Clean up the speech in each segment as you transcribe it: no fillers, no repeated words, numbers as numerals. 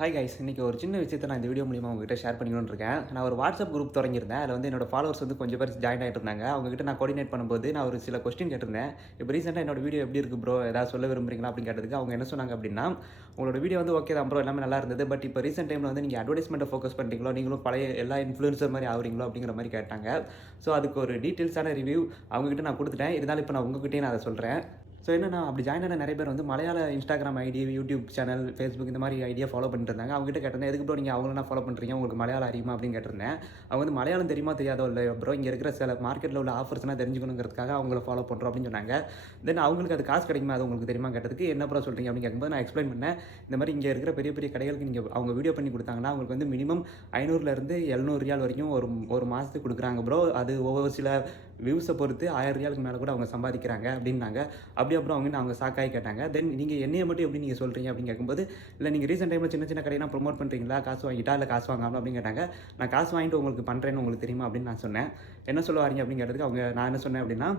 Hi guys, இன்றைக்கி ஒரு சின்ன விஷயத்தை நான் இந்த வீடியோ மூலிமா உங்ககிட்ட ஷேர் பண்ணிக்கணும்னு இருக்கேன். நான் ஒரு வாட்ஸ்அப் குரூப் தொடங்கியிருந்தேன். அதில் வந்து என்னோட ஃபாலோவர்ஸ் வந்து கொஞ்சம் பேர் ஜாயின் ஆகிட்டு இருந்தாங்க. அவங்ககிட்ட நான் கோஆர்டினேட் பண்ணும்போது நான் ஒரு சில கொஸ்டின் கேட்டிருந்தேன். இப்போ ரீசெண்டாக என்னோட வீடியோ எப்படி இருக்குது ப்ரோ, ஏதாவது சொல்ல விரும்புறீங்களா அப்படின்னு கேட்டதுக்கு அவங்க என்ன சொன்னாங்க அப்படின்னா, உங்களோட வீடியோ வந்து ஓகே தான் ப்ரோ, எல்லாமே நல்லா இருந்தது. பட் இப்போ ரீசெண்ட் டைமில் வந்து நீங்கள் அட்வர்டைஸ்மெண்ட்டை ஃபோக்கஸ் பண்ணுறீங்களோ, நீங்களும் பழைய எல்லா இன்ஃப்ளூயன்சர் மாதிரி ஆகுறீங்களோ அப்படிங்கிற மாதிரி கேட்டாங்க. ஸோ அதுக்கு ஒரு டீட்டெயில்ஸான ரிவ்யூ அவங்ககிட்ட நான் கொடுத்துட்டேன். இருந்தாலும் இப்போ நான் உங்ககிட்டயே நான் அதை சொல்கிறேன். ஸோ என்னன்னா, அப்படி ஜாயின் ஆன நிறைய பேர் வந்து மலையாள Instagram ID, YouTube channel, Facebook இந்த மாதிரி ஐடியா ஃபாலோ பண்ணிட்டு இருந்தாங்க. அவங்ககிட்ட கேட்டிருந்தேன், எதுக்கு ப்ரோ நீங்கள் அவங்கள ஃபாலோ பண்ணுறீங்க, உங்களுக்கு மலையாளம் அறியுமா அப்படின்னு கேட்டிருந்தேன். அவங்க வந்து மலையாளம் தெரியுமா தெரியாதோ இல்லை ப்ரோ, இங்கே இருக்கிற சில மார்க்கெட்டில் உள்ள ஆஃபர்ஸ்லாம் தெரிஞ்சுக்கணுங்கிறதுக்காக அவங்கள ஃபாலோ பண்ணுறோம் அப்படின்னு சொன்னாங்க. தென் அவங்களுக்கு அது காசு கிடைக்குமா, அது உங்களுக்கு தெரியுமா கேட்டதுக்கு, என்ன ப்ரோ சொல்கிறீங்க அப்படின்னு கேட்கும்போது நான் எக்ஸ்பிளைன் பண்ணேன். இந்த மாதிரி இங்கே இருக்கிற பெரிய பெரிய கடைகளுக்கு நீங்கள் அவங்க வீடியோ பண்ணி கொடுத்தாங்கன்னா அவங்களுக்கு வந்து மினிமம் 500லேருந்து 700 ரியால் வரைக்கும் ஒரு மாதத்துக்கு கொடுக்குறாங்க ப்ரோ. அது ஒவ்வொரு சில வியூஸை பொறுத்து 1000 ரியாலுக்கு மேலே கூட அவங்க சம்பாதிக்கிறாங்க அப்படின்னாங்க. அப்படி அப்புறம் அவங்க ஷாக்காகி கேட்டாங்க. தென் நீங்கள் என்னைய மட்டும் எப்படி நீங்கள் சொல்கிறீங்க அப்படின்னு கேட்கும்போது, இல்லை நீங்கள் ரீசெண்ட் டைமில் சின்ன சின்ன கடையெல்லாம் ப்ரொமோட் பண்ணுறீங்களா, காசு வாங்கிட்டா இல்லை காசு வாங்காமல் அப்படின்னு கேட்டாங்க. நான் காசு வாங்கிட்டு உங்களுக்கு பண்ணுறேன்னு உங்களுக்கு தெரியுமா அப்படின்னு நான் சொன்னேன். என்ன சொல்ல வரீங்க அப்படின்னு கேட்டதுக்கு நான் என்ன சொன்னேன் அப்படின்னா,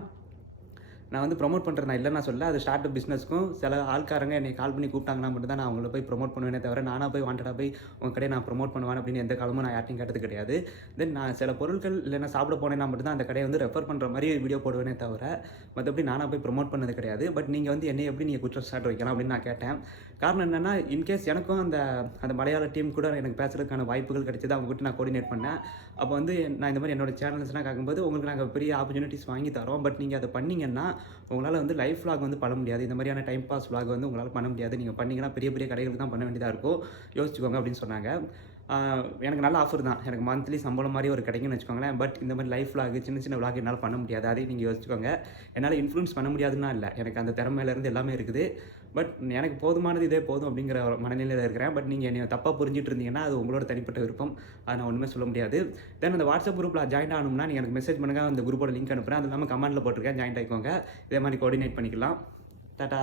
நான் வந்து ப்ரொமோட் பண்ணுறேன், நான் இல்லைன்னு சொல்லல. அது ஸ்டார்ட் அப் பிஸ்னஸ்க்கும் சில ஆள்காரங்க என்னை கால் பண்ணி கூப்பிட்டாங்கன்னா மட்டும் தான் நான் அவங்கள போய் ப்ரொமோட் பண்ணுவேனே தவிர, நானாக போய் வாண்டடாக போய் உங்கள் கடையை நான் ப்ரொமோட் பண்ணுவேன் அப்படின்னு எந்த காலமும் நான் யார்ட்டையும் கேட்டது கிடையாது. தென் நான் சில பொருட்கள் இல்லை நான் சாப்பிட போனேன்னா மட்டும் தான் அந்த கடையை வந்து ரெஃபர் பண்ணுற மாதிரி வீடியோ போடுவேனே தவிர, மற்றபடி நானாக போய் ப்ரொமோட் பண்ணது கிடையாது. பட் நீங்கள் வந்து என்னை எப்படி நீங்கள் குற்றம் ஸ்டார்ட் வைக்கலாம் அப்படின்னு நான் கேட்டேன். காரணம் என்னென்னா, இன்கேஸ் எனக்கும் அந்த மலையாள டீம் கூட எனக்கு பேசுறதுக்கான வாய்ப்புகள் கிடைச்சது. அவங்ககிட்ட நான் கோஆர்டினேட் பண்ணேன். அப்போ வந்து நான் இந்த மாதிரி என்னோட சேனல்ஸ்லாம் கேட்கும்போது, உங்களுக்கு நாங்கள் பெரிய ஆப்பர்ச்சுனிட்டிஸ் வாங்கி தரோம். பட் நீங்கள் அதை பண்ணீங்கன்னா உங்களால் வந்து லைஃப் விளாக் வந்து பண்ண முடியாது. இந்த மாதிரியான டைம் பாஸ் விளாக் வந்து உங்களால் பண்ண முடியாது. நீங்கள் பண்ணீங்கன்னா பெரிய பெரிய கடைகளுக்கு தான் பண்ண வேண்டியதாக இருக்கும். யோசிச்சுக்கோங்க அப்படின்னு சொன்னாங்க. எனக்கு நல்ல ஆஃபர் தான். எனக்கு மந்த்லி சம்பளம் மாதிரி ஒரு கிடைக்குன்னு வச்சுக்கோங்களேன். பட் இந்த மாதிரி லைஃப் விளாக் சின்ன சின்ன விளாக் என்னால் பண்ண முடியாது. அதையும் நீங்கள் யோசிச்சுக்கோங்க. என்னால் இன்ஃப்ளூயன்ஸ் பண்ண முடியாதுன்னா இல்லை, எனக்கு அந்த திறமையிலேருந்து எல்லாமே இருக்குது. பட் எனக்கு போதுமானது இதே போதும் அப்படிங்கிற ஒரு மனநிலையில் இருக்கிறேன். பட் நீங்கள் என்னை தப்பாக புரிஞ்சிட்டு இருந்தீங்கன்னா அது உங்களோட தனிப்பட்ட விருப்பம். அதை நான் ஒன்றுமே சொல்ல முடியாது. தென் அந்த வாட்ஸ்அப் குரூப்பில் ஜாயின் ஆகணும்னா நீங்கள் எனக்கு மெசேஜ் பண்ணுங்கள். அந்த குரூப்போட லிங்க் அனுப்புகிறேன். அது இல்லாமல் கமெண்ட்டில் போட்டிருக்கேன், ஜாயின் ஆகிக்கோங்க. இதே மாதிரி கோஆர்டினேட் பண்ணிக்கலாம். டாடா.